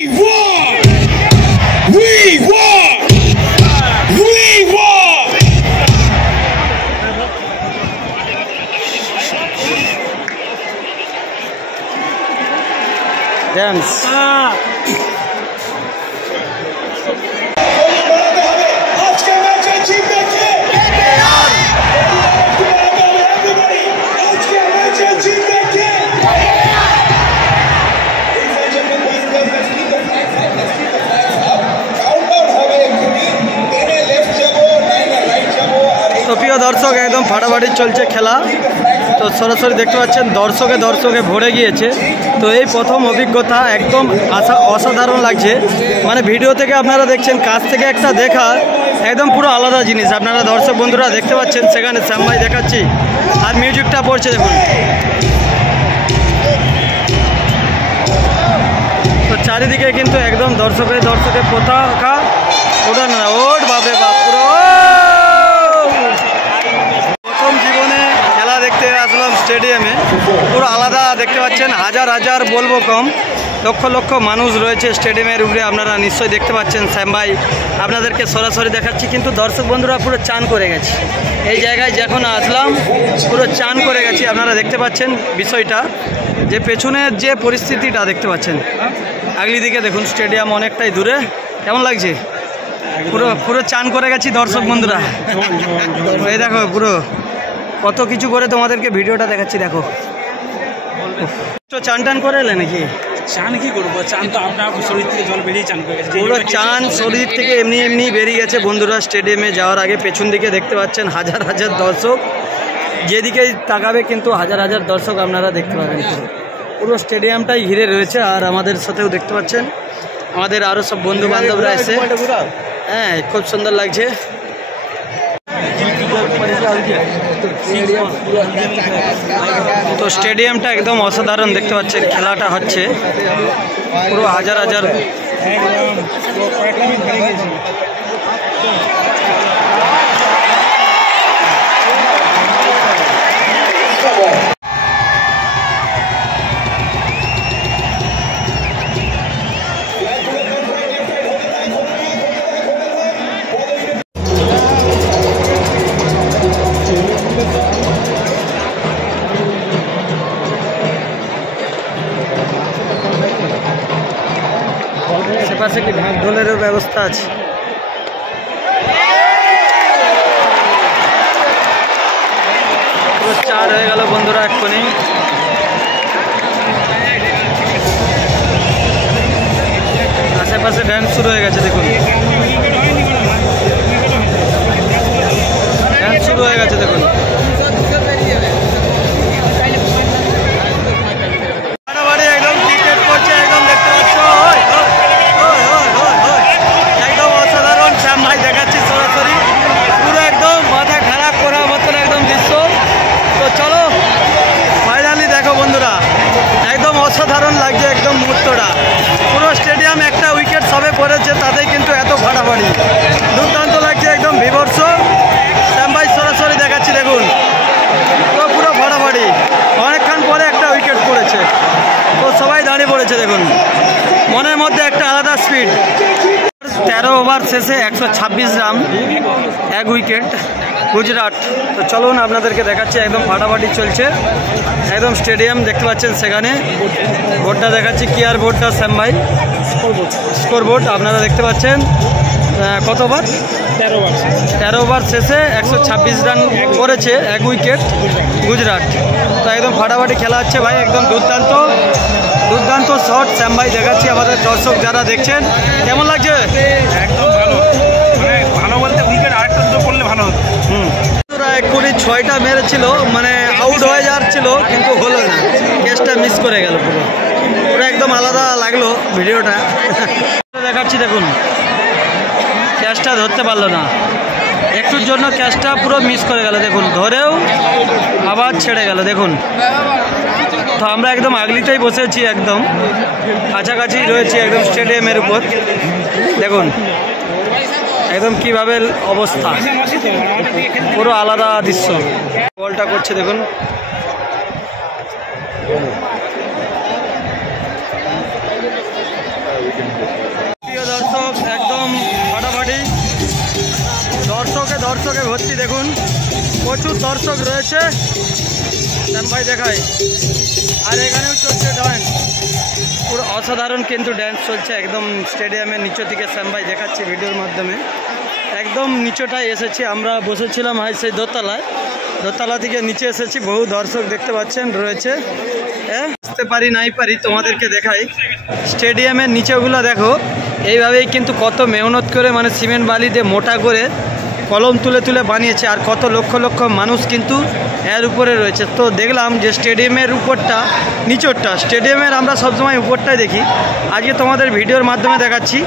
We won! We won! We won! Dance. তো প্রিয় দর্শক একদম ফাটাফাটি চলছে খেলা। তো সরাসরি দেখতে পাচ্ছেন দর্শকে ভরে গিয়েছে। তো এই প্রথম অভিজ্ঞতা একদম অসাধারণ লাগছে। মানে ভিডিও থেকে আপনারা দেখছেন, কাছ থেকে একটা দেখা একদম পুরো আলাদা জিনিস। আপনারা দর্শক বন্ধুরা দেখতে পাচ্ছেন, সেখানে শ্যাম ভাই দেখাচ্ছি আর মিউজিকটা পড়ছে দেখুন। তো চারিদিকে কিন্তু একদম দর্শকে পতাকা ওঠানো না, ওট বাপরে বাপ, পুরো প্রথম জীবনে খেলা দেখতে আসলাম স্টেডিয়ামে। পুরো আলাদা দেখতে পাচ্ছেন, হাজার বলবো কম, লক্ষ মানুষ রয়েছে স্টেডিয়ামের উপরে। আপনারা নিশ্চয়ই দেখতে পাচ্ছেন, শ্যাম ভাই আপনাদেরকে সরাসরি দেখাচ্ছি। কিন্তু দর্শক বন্ধুরা পুরো চান করে গেছে এই জায়গায়, যখন আসলাম পুরো চান করে গেছি। আপনারা দেখতে পাচ্ছেন বিষয়টা, যে পেছনের যে পরিস্থিতিটা দেখতে পাচ্ছেন। আগলি দিকে দেখুন, স্টেডিয়াম অনেকটাই দূরে। কেমন লাগছে? পুরো চান করে গেছি দর্শক বন্ধুরা। এই দেখো পুরো কত কিছু করে তোমাদেরকে ভিডিওটা দেখাচ্ছি। দেখো চান টান করে এলে নাকি? চান কি করবো, চান তো আপনার শরীর থেকে জল বেরিয়ে চান করে গেছে। পুরো চান শরীর থেকে এমনি বেরিয়ে গেছে বন্ধুরা। স্টেডিয়ামে যাওয়ার আগে পেছন দিকে দেখতে পাচ্ছেন হাজার দর্শক, যেদিকে তাকাবে কিন্তু হাজার দর্শক আপনারা দেখতে পাবেন। পুরো স্টেডিয়ামটাই ঘিরে রয়েছে। আর আমাদের সাথেও দেখতে পাচ্ছেন আমাদের আরও সব বন্ধু বান্ধবরা এসে, হ্যাঁ খুব সুন্দর লাগছে। তো স্টেডিয়ামটা একদম অসাধারণ দেখতে পাচ্ছেন, খেলাটা হচ্ছে পুরো হাজার আশেপাশে কি ঢাক ঢোলেরও ব্যবস্থা আছে। পুরো চার হয়ে গেল বন্ধুরা এক্ষুনি। আশেপাশে ড্যান্স শুরু হয়ে গেছে দেখুন, ড্যান্স শুরু হয়ে গেছে দেখুন। অসাধারণ লাগছে একদম মুহূর্তটা। পুরো স্টেডিয়াম একটা উইকেট সবে পড়েছে, তাতেই কিন্তু এত ফাটাফাটি, দুর্দান্ত লাগছে, একদম বিভৎস। শ্যাম ভাই সরাসরি দেখাচ্ছি দেখুন, তো পুরো ফাটাফাটি। অনেকক্ষণ পরে একটা উইকেট পড়েছে, তো সবাই দাঁড়িয়ে পড়েছে দেখুন। মনের মধ্যে একটা আলাদা স্পিড। 13 ওভার শেষে 126 রান, 1 উইকেট গুজরাট। তো চলুন আপনাদেরকে দেখাচ্ছি, একদম ফাটাফাটি চলছে একদম স্টেডিয়াম দেখতে পাচ্ছেন। সেখানে বোর্ডটা দেখাচ্ছি, কি আর বোর্ডটা শ্যাম ভাই, স্কোর বোর্ড আপনারা দেখতে পাচ্ছেন। কত ওভার? 13 ওভার শেষে 126 রান করেছে, 1 উইকেট গুজরাট। তো একদম ফাটাফাটি খেলা হচ্ছে ভাই, একদম দুর্দান্ত শট শ্যাম ভাই দেখাচ্ছি আমাদের দর্শক যারা দেখছেন। কেমন লাগছে? একদম ভালো, মানে ভালো বলতে উইকেট আরেকটা দুটো করলে ভালো হতো। এক্ষুনি 6টা মেরেছিল, মানে আউট হয়ে যাচ্ছিল, কিন্তু হলো না, ক্যাচটা মিস করে গেল। পুরো একদম আলাদা লাগলো ভিডিওটা দেখাচ্ছি দেখুন। ক্যাচটা ধরতে পারলো না, একটুর জন্য ক্যাচটা পুরো মিস করে গেল দেখুন। ধরেও আবার ছেড়ে গেল দেখুন। তো আমরা একদম আগলিতেই বসেছি, একদম কাছাকাছি রয়েছি একদম স্টেডিয়ামের উপর। দেখুন একদম কিভাবে অবস্থা, পুরো আলাদা দৃশ্য। বলটা করছে দেখুন, প্রিয় দর্শক, একদম ফাটাফাটি দর্শকে ভর্তি। দেখুন প্রচুর দর্শক রয়েছে। ভাই দেখায়, আর এখানেও চলছে ডান্স, পুরো অসাধারণ কিন্তু ড্যান্স চলছে একদম স্টেডিয়ামের নিচে থেকে। শ্যাম ভাই দেখাচ্ছি ভিডিওর মাধ্যমে। একদম নিচটায় এসেছি আমরা, বসেছিলাম সেই দোতলা থেকে নিচে এসেছি। বহু দর্শক দেখতে পাচ্ছেন রয়েছে। আসতে পারি নাই পারি তোমাদেরকে দেখাই। স্টেডিয়ামের নিচেগুলো দেখো, এইভাবেই কিন্তু কত মেহনত করে মানে সিমেন্ট বালি দিয়ে মোটা করে কলম তুলে তুলে বানিয়েছে। আর কত লক্ষ লক্ষ মানুষ কিন্তু এর উপরে রয়েছে। তো দেখলাম যে স্টেডিয়ামের উপরটা নিচরটা, স্টেডিয়ামের আমরা সবসময় উপরটাই দেখি, আজকে তোমাদের ভিডিওর মাধ্যমে দেখাচ্ছি।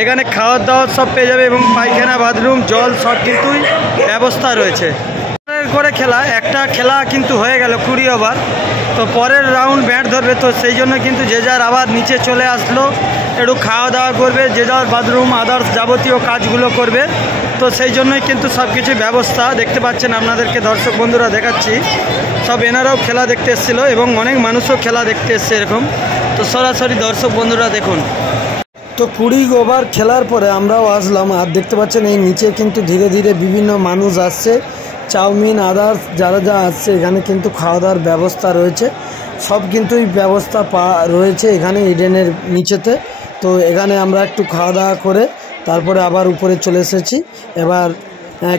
এখানে খাওয়ার দাওয়ার সব পেয়ে যাবে এবং পায়খানা, বাথরুম, জল সব কিন্তু ব্যবস্থা রয়েছে। করে খেলা, একটা খেলা কিন্তু হয়ে গেল 20 ওভার। তো পরের রাউন্ড ব্যাট ধরবে, তো সেই জন্য কিন্তু যে যার আবার নিচে চলে আসলো, একটু খাওয়া দাওয়া করবে, যে যার বাথরুম আদার্স যাবতীয় কাজগুলো করবে। তো সেই জন্যই কিন্তু সব কিছু ব্যবস্থা দেখতে পাচ্ছেন আপনাদেরকে দর্শক বন্ধুরা দেখাচ্ছি। সব এনারাও খেলা দেখতে এসেছিলো এবং অনেক মানুষও খেলা দেখতে এসছে এরকম। তো সরাসরি দর্শক বন্ধুরা দেখুন। তো 20 ওভার খেলার পরে আমরাও আসলাম, আর দেখতে পাচ্ছেন এই নিচে কিন্তু ধীরে ধীরে বিভিন্ন মানুষ আসছে। চাউমিন আদার্স যারা যা আসছে, এখানে কিন্তু খাওয়া দাওয়ার ব্যবস্থা রয়েছে। সব কিন্তু ব্যবস্থা রয়েছে এখানে ইডেনের নিচেতে। তো এখানে আমরা একটু খাওয়া দাওয়া করে তারপরে আবার উপরে চলে এসেছি। এবার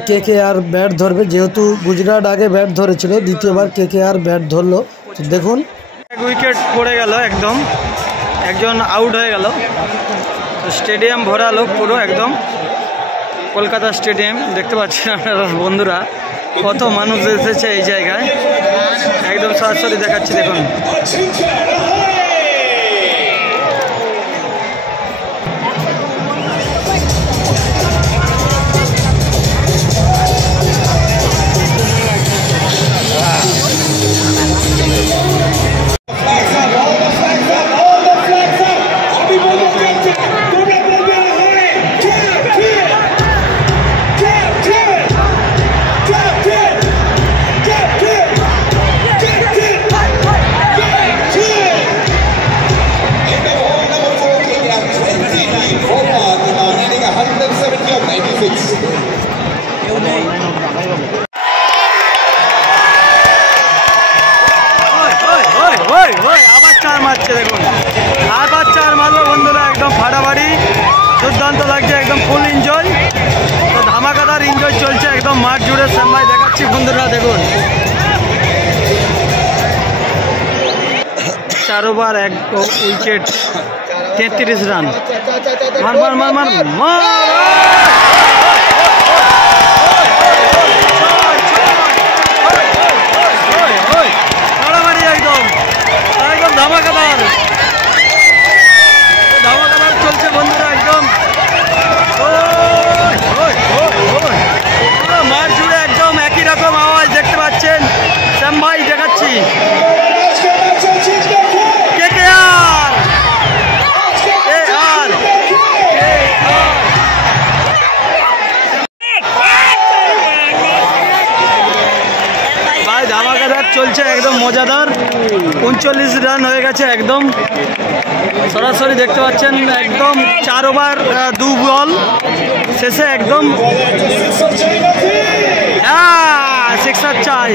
কে আর ব্যাট ধরবে, যেহেতু গুজরাট আগে ব্যাট ধরেছিল, দ্বিতীয়বার কে আর ব্যাট ধরলো। তো দেখুন, এক উইকেট পড়ে গেল, একদম একজন আউট হয়ে গেল। তো স্টেডিয়াম ভরা লোক পুরো, একদম কলকাতা স্টেডিয়াম দেখতে পাচ্ছেন আপনারা বন্ধুরা, কত মানুষ এসেছে এই জায়গায়। একদম সরাসরি দেখাচ্ছি দেখুন। আবার চার মারছে দেখুন, আবার চার মারলো বন্ধুরা, একদম ফাটাফাটি দুর্দান্ত লাগছে, একদম ফুল এনজয়। তো ধামাকাদার এনজয় চলছে একদম মাঠ জুড়ে। শ্যাম ভাই দেখাচ্ছি বন্ধুরা দেখুন, 4 ওভার 1 উইকেট 33 রান। মার মার মার মার মার ধামাকাদার চলছে বন্ধুরা, একদম পুরো মাঠ জুড়ে একদম একই রকম আওয়াজ দেখতে পাচ্ছেন। শ্যাম ভাই দেখাচ্ছি ধামাকাদার চলছে, একদম মজাদার। 39 রান হয়ে গেছে একদম সরাসরি দেখতে পাচ্ছেন। একদম 4 ওভার 2 বল শেষে একদম সিক্সার চাই।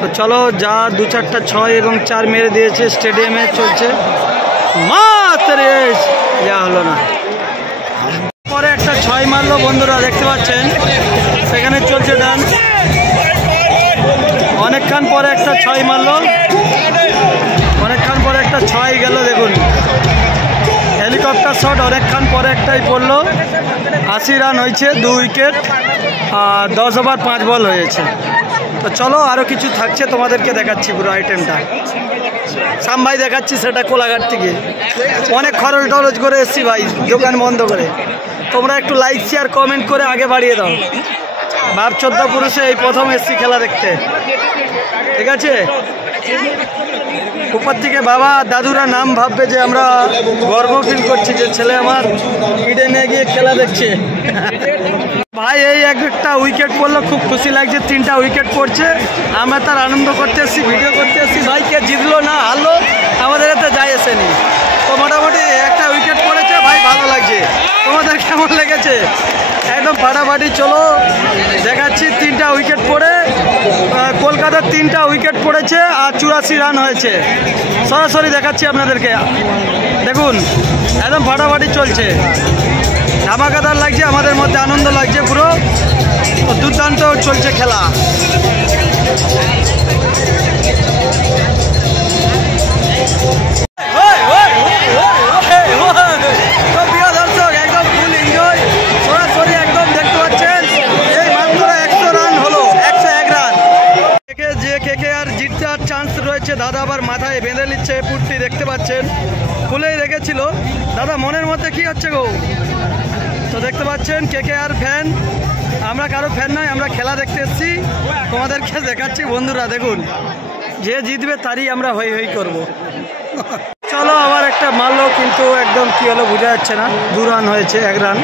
তো চলো, যা 2-4টা 6 এবং 4 মেরে দিয়েছে স্টেডিয়ামে চলছে মাত্র যা হলো না। পরে একটা 6 মারলো বন্ধুরা দেখতে পাচ্ছেন, সেখানে চলছে ডান্স। অনেকক্ষণ পরে একটা 6 মারলো, অনেকক্ষণ পরে একটা 6 গেল দেখুন। হেলিকপ্টার শট অনেকক্ষণ পরে একটাই পড়লো। 80 রান হয়েছে, 2 উইকেট, আর 10 ওভার 5 বল হয়েছে। তো চলো, আরও কিছু থাকছে তোমাদেরকে দেখাচ্ছি পুরো আইটেমটা। শ্যাম ভাই দেখাচ্ছি সেটা কোলাঘাট থেকে। অনেক খরচ টরচ করে এসছি ভাই, দোকান বন্ধ করে। তোমরা একটু লাইক শেয়ার কমেন্ট করে আগে বাড়িয়ে দাও। বাপ 14 পুরুষে এই প্রথম এসছি খেলা দেখতে, ঠিক আছে? উপর থেকে বাবা দাদুরা নাম ভাববে যে আমরা গর্ব ফিল করছি যে ছেলে আমার ইডেনে গিয়ে খেলা দেখছে। ভাই এই একটা উইকেট পড়লো, খুব খুশি লাগছে। 3টা উইকেট পড়ছে, আমরা তার আনন্দ করতে এসেছি, ভিডিও করতে এসেছি। ভাই কে জিতলো না হারলো আমাদের এতে যাই আসেনি। তো মোটামুটি একটা উইকেট পড়েছে ভাই, ভালো লাগছে। তোমাদের কেমন লেগেছে? একদম ফাটাফাটি। চলো দেখাচ্ছি 3টা উইকেট পড়ে কলকাতার 3টা উইকেট পড়েছে আর 84 রান হয়েছে। সরাসরি দেখাচ্ছি আপনাদেরকে, দেখুন একদম ফাটাফাটি চলছে, ধামাকাদার লাগছে, আমাদের মধ্যে আনন্দ লাগছে পুরো। দুর্দান্ত চলছে খেলা। প্রিয় দর্শক, একদম ফুল এনজয় সরাসরি একদম দেখতে পাচ্ছেন। এই মাত্র 100 রান হলো, 101 রান। যে কেকে আর জিতার চান্স রয়েছে, দাদা আবার মাথায় বেঁধে নিচ্ছে পুট্টি, দেখতে পাচ্ছেন খুলেই রেখেছিল। দাদা মনের মধ্যে কি হচ্ছে গো? তো দেখতে পাচ্ছেন কেকে আর ফ্যান, আমরা কারো ফ্যান নয়, আমরা খেলা দেখতে এসেছি, তোমাদেরকে দেখাচ্ছি। বন্ধুরা দেখুন, যে জিতবে তারই আমরা হই হই করবো। চলো আবার একটা মারলো, কিন্তু একদম কি হলো বোঝা যাচ্ছে না। 2 রান হয়েছে, 1 রান।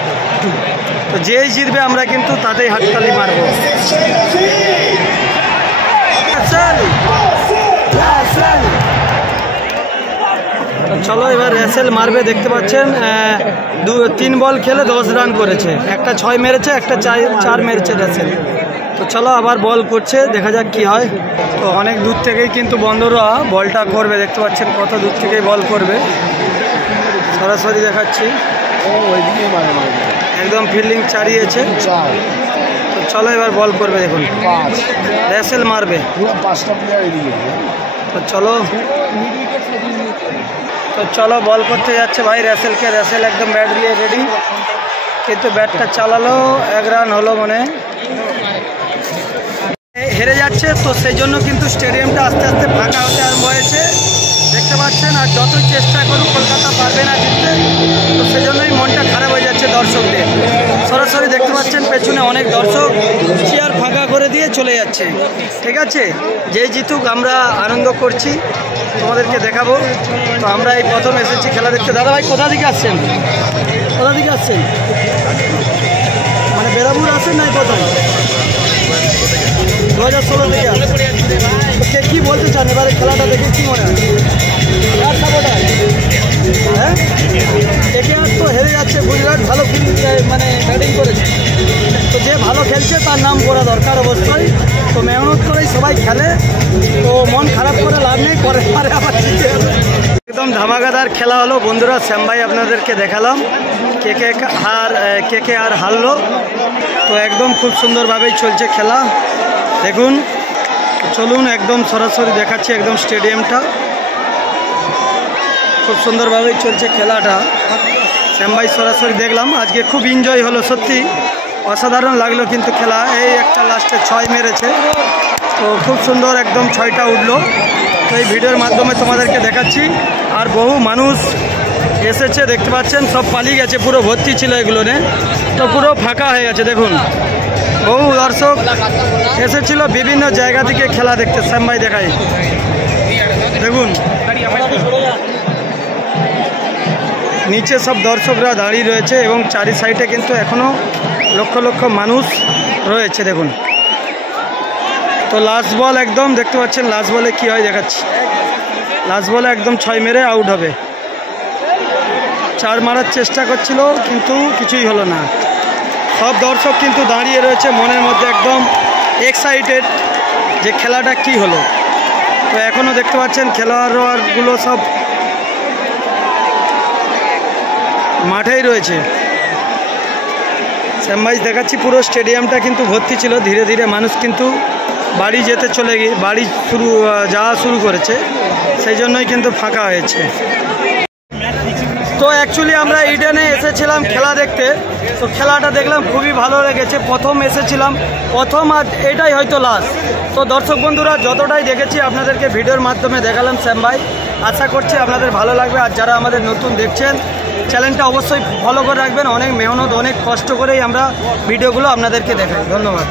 তো যেই জিতবে আমরা কিন্তু তাতেই হাততালি মারবো। চলো এবার রেসেল মারবে, দেখতে পাচ্ছেন 3 বল খেলে 10 রান করেছে, একটা 6 মেরেছে, একটা 4 মেরেছে রেসেল। তো চলো আবার বল করছে, দেখা যাক কি হয়। তো অনেক দূর থেকেই কিন্তু বন্ধুরা বলটা করবে, দেখতে পাচ্ছেন কত দূর থেকেই বল করবে, সরাসরি দেখাচ্ছি। একদম ফিল্ডিং চারিয়েছে। তো চলো এবার বল করবে, দেখুন রেসেল মারবে। তো চলো বল করতে যাচ্ছে ভাই রেসেলকে। রেসেল একদম ব্যাট দিয়ে রেডি, কিন্তু ব্যাটটা চালালো, 1 রান হলো মনে হেরে যাচ্ছে। তো সেই জন্য কিন্তু স্টেডিয়ামটা আস্তে আস্তে ফাঁকা হতে আরম্ভ হয়েছে, দেখতে পাচ্ছেন। আর যতই চেষ্টা করুক কলকাতা পারবে না জিততে, তো সেই জন্যই মনটা খারাপ হয়ে যাচ্ছে দর্শকদের। সরাসরি দেখতে পাচ্ছেন পেছনে অনেক দর্শক চেয়ার ফাঁকা করে দিয়ে চলে যাচ্ছে। ঠিক আছে, যেই জিতুক আমরা আনন্দ করছি, তোমাদেরকে দেখাবো। তো আমরা এই প্রথম এসেছি খেলা দেখতে। দাদা ভাই কোথা থেকে আসছেন? কোথা থেকে আসছেন? মানে বেরাপুর আসেন নাই প্রথম? 2016 থেকে কে কি বলতে চান এবারে খেলাটা দেখে কি মনে হয়? হ্যাঁ, একে আর তো হেরে যাচ্ছে, গুজরাট ভালো মানে ব্যাটিং করেছে। তো যে ভালো খেলছে তার নাম করা দরকার অবশ্যই। তো মেহনত করেই সবাই খেলে, তো মন খারাপ করে লাভ নেই, পরে আবার জিতে যাবে। একদম ধামাকাদার খেলা হলো বন্ধুরা। শ্যাম ভাই আপনাদেরকে দেখালাম কে আর হারলো। তো একদম খুব সুন্দরভাবেই চলছে খেলা, দেখুন। চলুন একদম সরাসরি দেখাচ্ছি একদম স্টেডিয়ামটা, খুব সুন্দরভাবেই চলছে খেলাটা। শ্যাম ভাই সরাসরি দেখলাম, আজকে খুব এনজয় হলো, সত্যি অসাধারণ লাগলো কিন্তু খেলা। এই একটা লাস্টে 6 মেরেছে, তো খুব সুন্দর একদম 6টা উঠলো। তো এই ভিডিওর মাধ্যমে তোমাদেরকে দেখাচ্ছি। আর বহু মানুষ এসেছে, দেখতে পাচ্ছেন সব পালিয়ে গেছে, পুরো ভর্তি ছিল এগুলোনে, তো পুরো ফাঁকা হয়ে গেছে। দেখুন বহু দর্শক এসেছিল বিভিন্ন জায়গা থেকে খেলা দেখতে। শ্যাম ভাই দেখাই, দেখুন নিচে সব দর্শকরা দাঁড়িয়ে রয়েছে এবং চারি সাইডে কিন্তু এখনও লক্ষ লক্ষ মানুষ রয়েছে, দেখুন। তো লাস্ট বল একদম দেখতে পাচ্ছেন, লাস্ট বলে কি হয় দেখাচ্ছি। লাস্ট বলে একদম 6 মেরে আউট হবে। 4 মারার চেষ্টা করছিল কিন্তু কিছুই হলো না। সব দর্শক কিন্তু দাঁড়িয়ে রয়েছে, মনের মধ্যে একদম এক্সাইটেড যে খেলাটা কি হলো। তো এখনও দেখতে পাচ্ছেন খেলোয়াড়গুলো সব মাঠেই রয়েছে। শ্যাম ভাই দেখাচ্ছি, পুরো স্টেডিয়ামটা কিন্তু ভর্তি ছিল। ধীরে ধীরে মানুষ কিন্তু বাড়ি যেতে বাড়ি যাওয়া শুরু করেছে, সেই জন্যই কিন্তু ফাঁকা হয়েছে। তো অ্যাকচুয়ালি আমরা ইডেনে এসেছিলাম খেলা দেখতে, তো খেলাটা দেখলাম খুবই ভালো লেগেছে। প্রথম এসেছিলাম, আর এটাই হয়তো লাস্ট। তো দর্শক বন্ধুরা যতটাই দেখেছি আপনাদেরকে ভিডিওর মাধ্যমে দেখালাম শ্যাম ভাই, আশা করছি আপনাদের ভালো লাগবে। আর যারা আমাদের নতুন দেখছেন চ্যানেলটা অবশ্যই ফলো করে রাখবেন। অনেক মেহনত, অনেক কষ্ট করেই আমরা ভিডিওগুলো আপনাদেরকে দেখাই। ধন্যবাদ।